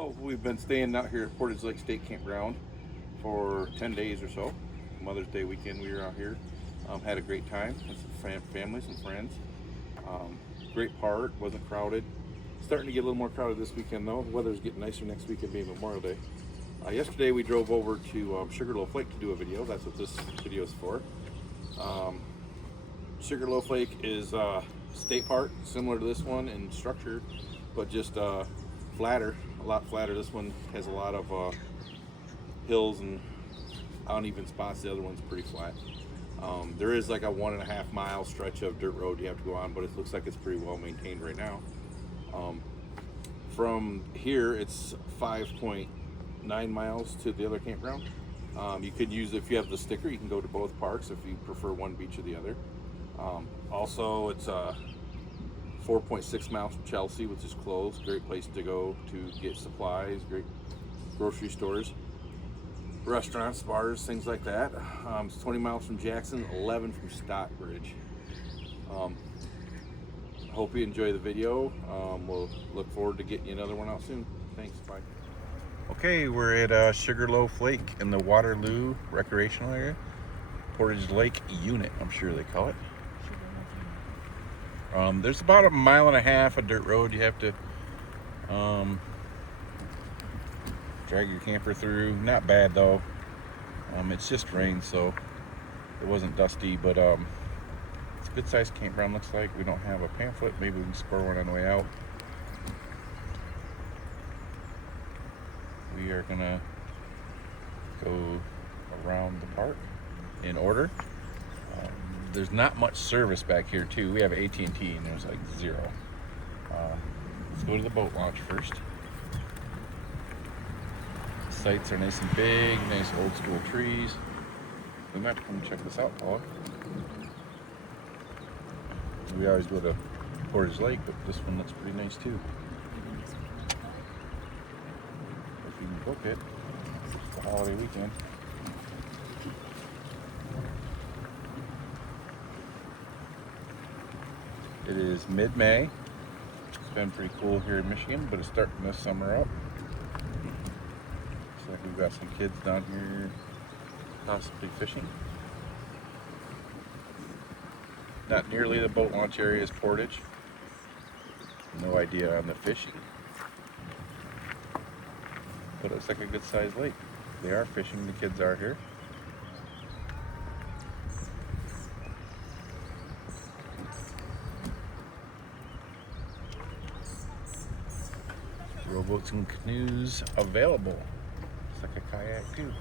So we've been staying out here at Portage Lake State Campground for 10 days or so. Mother's Day weekend we were out here. Had a great time with some families and friends. Um, Great park, wasn't crowded. Starting to get a little more crowded this weekend though. The weather's getting nicer next weekend being Memorial Day. Yesterday we drove over to Sugarloaf Lake to do a video. That's what this video is for. Um, Sugarloaf Lake is a state park, similar to this one in structure, but just flatter, a lot flatter. This one has a lot of hills and uneven spots. The other one's pretty flat. There is like a 1.5 mile stretch of dirt road you have to go on, but it looks like it's pretty well maintained right now. From here, it's 5.9 miles to the other campground. You could use, if you have the sticker, you can go to both parks if you prefer one beach or the other. Also, it's 4.6 miles from Chelsea, which is closed. Great place to go to get supplies, great grocery stores, restaurants, bars, things like that. It's 20 miles from Jackson, 11 from Stockbridge. Hope you enjoy the video. We'll look forward to getting you another one out soon. Thanks, bye. Okay, we're at Sugarloaf Lake in the Waterloo recreational area. Portage Lake Unit, I'm sure they call it. There's about 1.5 miles of dirt road you have to drag your camper through. Not bad though. It's just rain, so it wasn't dusty, but it's a good sized campground. Looks like we don't have a pamphlet. Maybe we can score one on the way out. We are gonna go around the park in order. There's not much service back here too. We have AT&T and there's like zero. Let's go to the boat launch first. The sites are nice and big, nice old school trees. We might have to come check this out, Paula. We always go to Portage Lake, but this one looks pretty nice too. If you can book it, it's the holiday weekend. It is mid-May. It's been pretty cool here in Michigan, but it's starting this summer up. Looks like we've got some kids down here possibly fishing. Not nearly the boat launch area as Portage. No idea on the fishing. But it looks like a good sized lake. They are fishing, the kids are here. Rowboats and canoes available. It's like a kayak too. You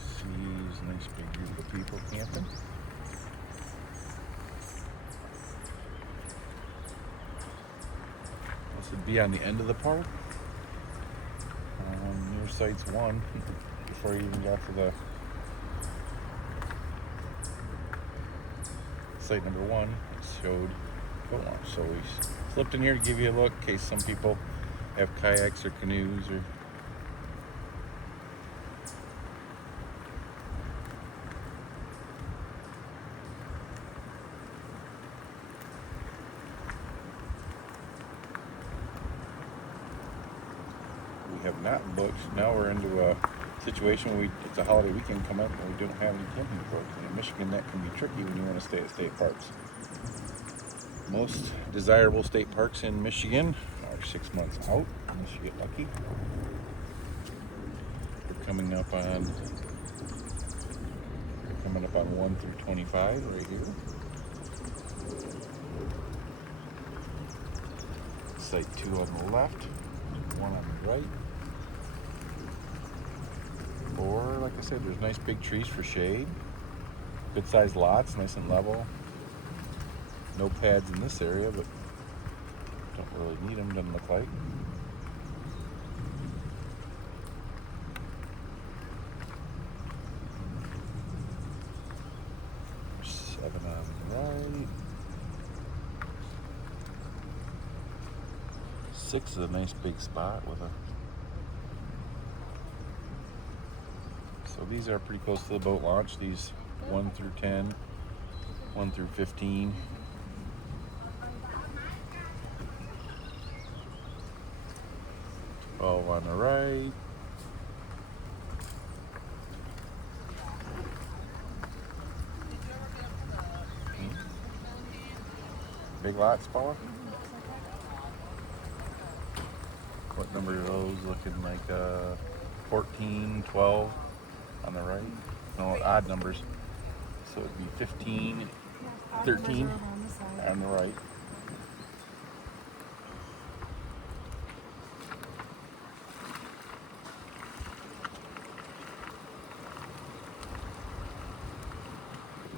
see there's a nice big group of people camping. This would be on the end of the park. Near sites 1 before you even got to the site number 1. It showed boat launch. So we slipped in here to give you a look in case some people have kayaks or canoes or we have not booked. Now we're into a situation where it's a holiday weekend coming up and we don't have any camping booked. In Michigan that can be tricky when you want to stay at state parks. Most desirable state parks in Michigan are 6 months out, unless you get lucky. We're coming up on 1 through 25 right here. Site 2 on the left, 1 on the right. Or, like I said, there's nice big trees for shade. Good sized lots, nice and level. No pads in this area, but don't really need them, doesn't look like. There's 7 on the right. 6 is a nice big spot with a... So these are pretty close to the boat launch. These 1 through 10, 1 through 15. 12 on the right. Big lots, Paula? What number are those looking like? 14, 12 on the right? No, odd numbers. So it'd be 15, 13 on the right.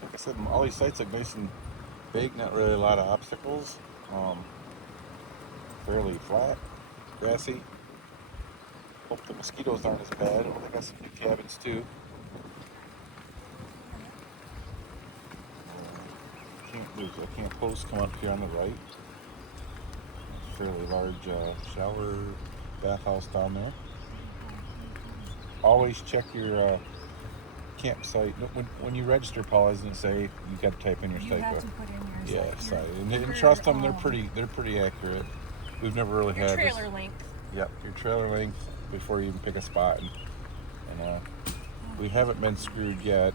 Like I said, all these sites look nice and big, not really a lot of obstacles. Fairly flat, grassy. Hope the mosquitoes aren't as bad. Oh, they got some good cabins too. There's a camp post come up here on the right. Fairly large shower bathhouse down there. Always check your campsite. When you register, Paula, doesn't it say you got to type in your site? You have to put in your site. And trust them; they're pretty accurate. We've never really had trailer length. Yep, your trailer length before you even pick a spot, and we haven't been screwed yet.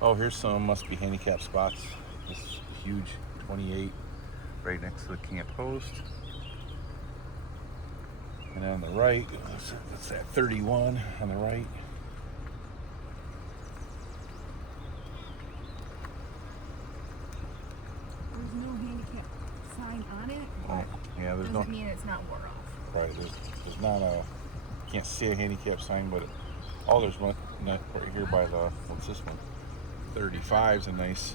Oh, here's some must be handicap spots. This huge 28 right next to the camp post. And on the right, what's that, 31 on the right. There's no handicap sign on it. Oh, yeah, there's doesn't mean it's not wore off. Right, there's not a, can't see a handicap sign, but there's one right here by the, what's this one? 35 is a nice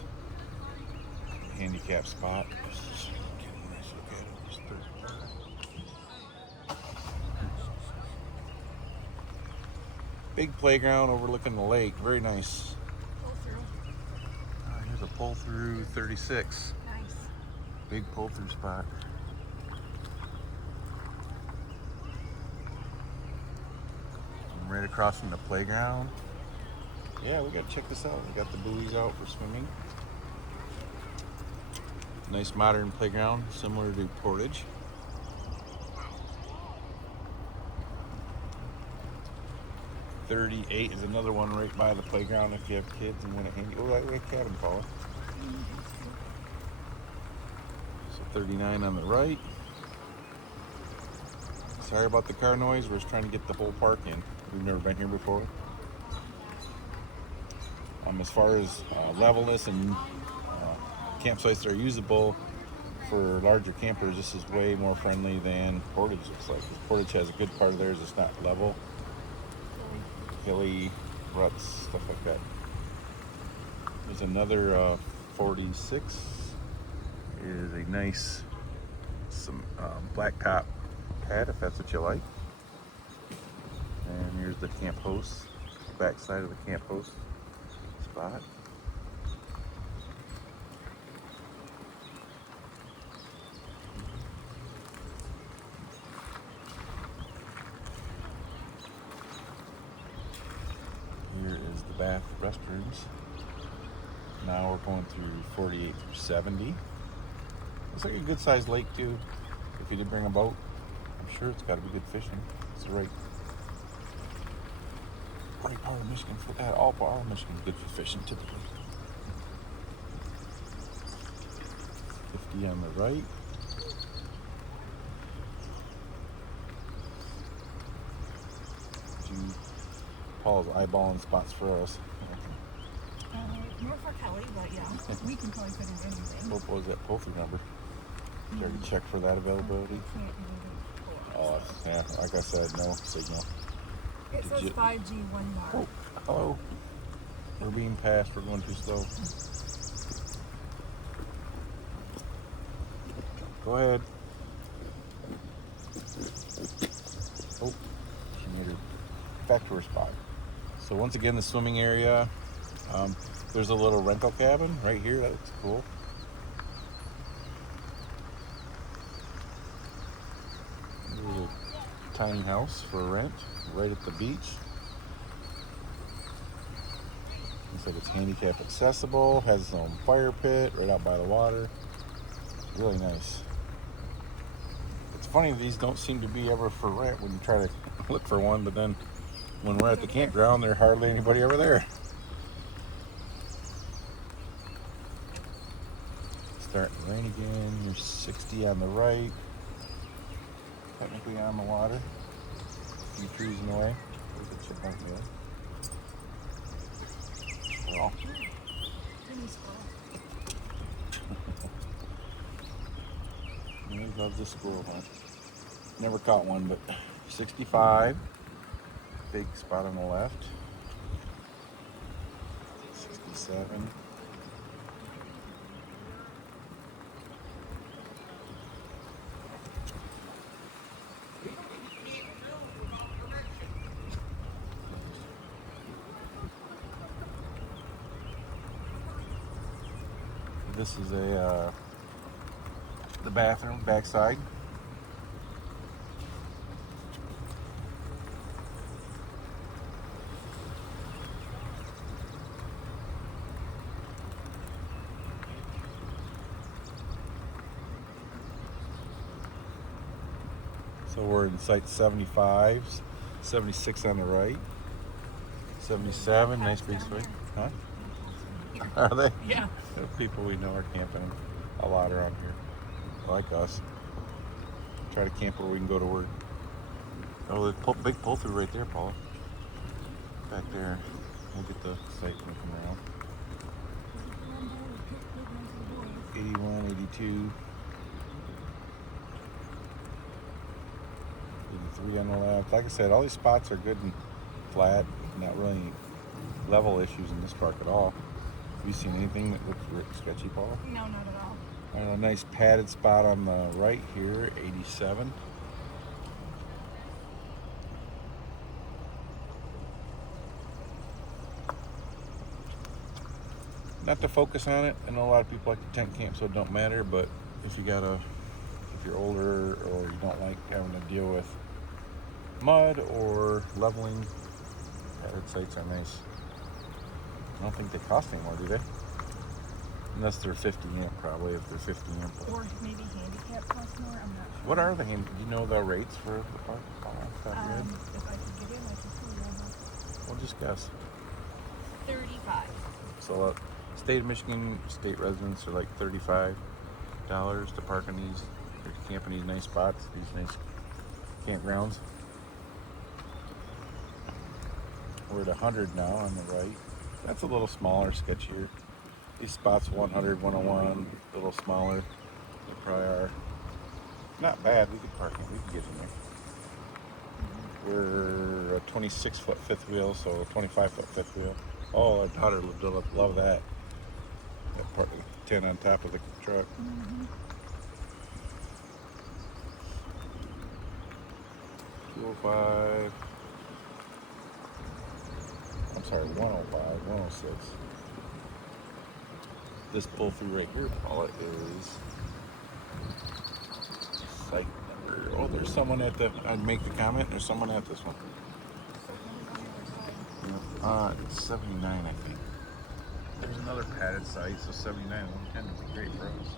handicap spot. Big playground overlooking the lake, very nice. Pull through. Here's a pull through 36. Nice. Big pull through spot. And right across from the playground. Yeah, we gotta check this out. We got the buoys out for swimming. Nice modern playground, similar to Portage. .38 is another one right by the playground if you have kids and want to handy. Oh, right, cabin, Paula. So 39 on the right. Sorry about the car noise. We're just trying to get the whole park in. We've never been here before. As far as levelness and campsites that are usable for larger campers, this is way more friendly than Portage looks like. Portage has a good part of theirs. It's not level. Hilly, ruts, stuff like that. There's another 46. Is a nice blacktop pad if that's what you like. And here's the camp host, back side of the camp host spot. Here is the bath restrooms. Now we're going through 48 through 70. Looks like a good sized lake too. If you did bring a boat, I'm sure it's got to be good fishing. It's the right part of Michigan for that. All part of Michigan's good for fishing typically. 50 on the right. Paul's eyeballing spots for us. More for Kelly, but yeah, we can probably fit in anything. What was that pull-through number? Did you already check for that availability? Oh, yeah, like I said, no signal. It says 5G 1 bar. Oh, hello. We're being passed. We're going too slow. Go ahead. Oh, she made her back to her spot. So once again, the swimming area. There's a little rental cabin right here. That looks cool. There's a tiny house for rent right at the beach. Looks like it's handicap accessible. Has its own fire pit right out by the water. Really nice. It's funny, these don't seem to be ever for rent when you try to look for one, but then when we're at the campground, there's hardly anybody over there. Starting to rain again. There's 60 on the right. Technically on the water. A few trees in the way. There's a chipmunk there. Well. He loves the squirrel hunt. Never caught one, but 65. Big spot on the left. 67. This is the bathroom backside. So we're in site 75s, 76 on the right, 77, nice big swing. Huh? Are they? Yeah. The people we know are camping a lot around here, like us. Try to camp where we can go to work. Oh, the big pull through right there, Paula. Back there. We'll get the site when we come around. 81, 82. 83 on the left. Like I said, all these spots are good and flat. Not really level issues in this park at all. Have you seen anything that looks sketchy, Paula? No, not at all. And a nice padded spot on the right here, 87. Not to focus on it. I know a lot of people like to tent camp, so it don't matter. But if you're older or you don't like having to deal with mud or leveling, padded sites are nice. I don't think they cost anymore, do they? Unless they're 50 amp, probably, if they're 50 amp. Or maybe handicap costs more, I'm not sure. What are the do you know the rates for the park? Oh, If I could get in, I could tell you. We'll just guess. 35. So state of Michigan state residents are like $35 to park in these, or to camp in these nice spots, these nice campgrounds. We're at 100 now on the right. That's a little smaller, sketchier. These spots 100, 101, a little smaller. They probably are not bad. We could park in. We could get in there. We're a 26-foot fifth wheel, so a 25-foot fifth wheel. Oh, our daughter would love that. That part of the tent on top of the truck. Mm-hmm. 205. I'm sorry, 105, 106. This pull through right here, Paula, is site number. Oh, there's someone at the. I'd make the comment. There's someone at this one. It's 79, I think. There's another padded site, so 79 and 110 would be great for us.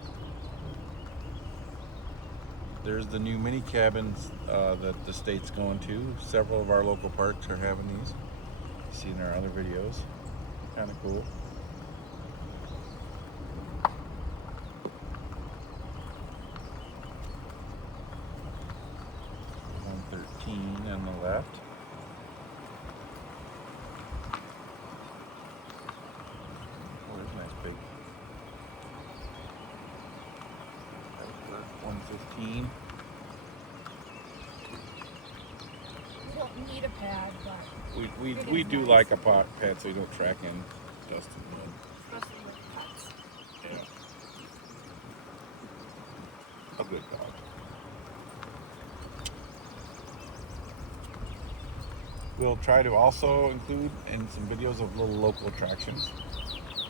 There's the new mini cabins that the state's going to. Several of our local parks are having these. You see in our other videos. Kind of cool. On the left. Oh, there's a nice big. 115. We don't need a pad, but We do nice. like a pad so we don't track in dust and mud. Especially with pets. Yeah. A good dog. We'll try to also include in some videos of little local attractions.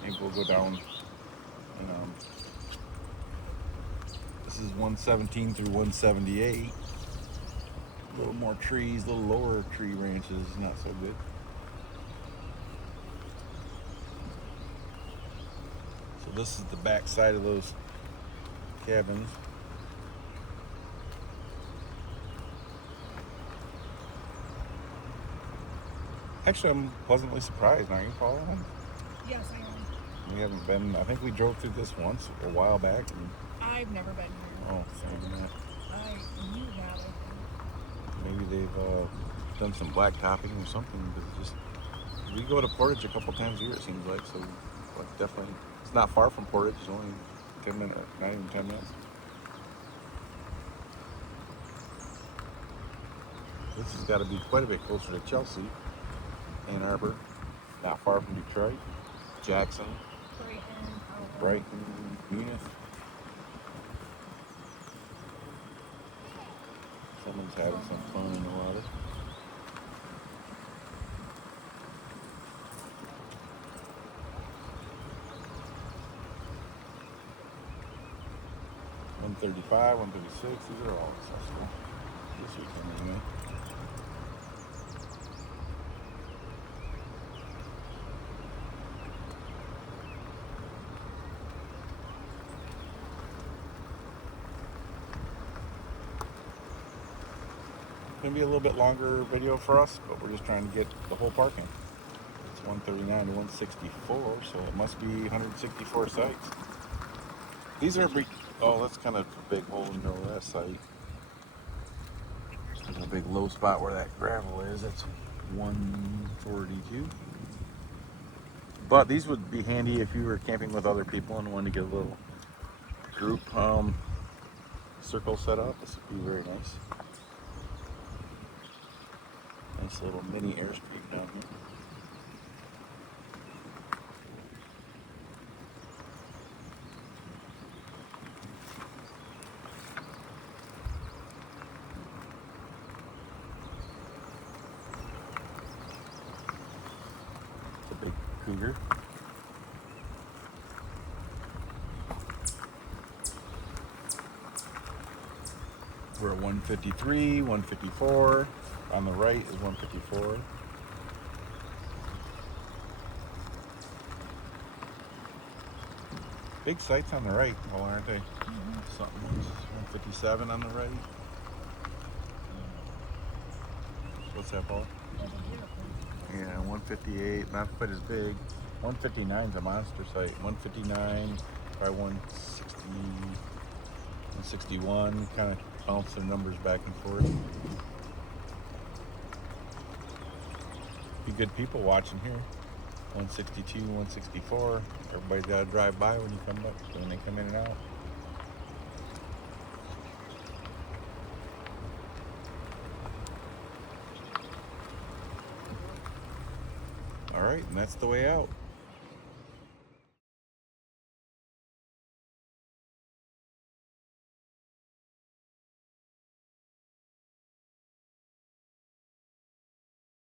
Maybe we'll go down and this is 117 through 178. A little more trees, little lower tree branches, not so good. So this is the back side of those cabins. Actually, I'm pleasantly surprised. Aren't you, Paula? Yes, I am. We haven't been. I think we drove through this once a while back. And, I've never been here. oh, maybe not. You have, I think. Maybe they've done some blacktopping or something. But we go to Portage a couple times a year. It seems like so. Like definitely, it's not far from Portage. It's only 10 minutes, not even 10 minutes. This has got to be quite a bit closer to Chelsea, Ann Arbor, not far from Detroit, Jackson, Brighton, Munich. Someone's having some fun in the water. $135, $136. These are all accessible this weekend anyway. Gonna be a little bit longer video for us, but we're just trying to get the whole park in. It's 139 to 164, so it must be 164 sites. These are oh, that's kind of a big hole in the middle of that site. There's a big low spot where that gravel is. That's 142. But these would be handy if you were camping with other people and wanted to get a little group circle set up. This would be very nice. Nice little mini airstrip down here. It's a big cougar. We're at 153, 154. On the right is 154. Big sites on the right, well, aren't they? Something 157 on the right. What's that, Paul? Yeah, 158, not quite as big. 159 is a monster site. 159 by 160, 161, kind of bounce their numbers back and forth. Be good people watching here. 162, 164. Everybody's got to drive by when you come up, when they come in and out. All right, and that's the way out.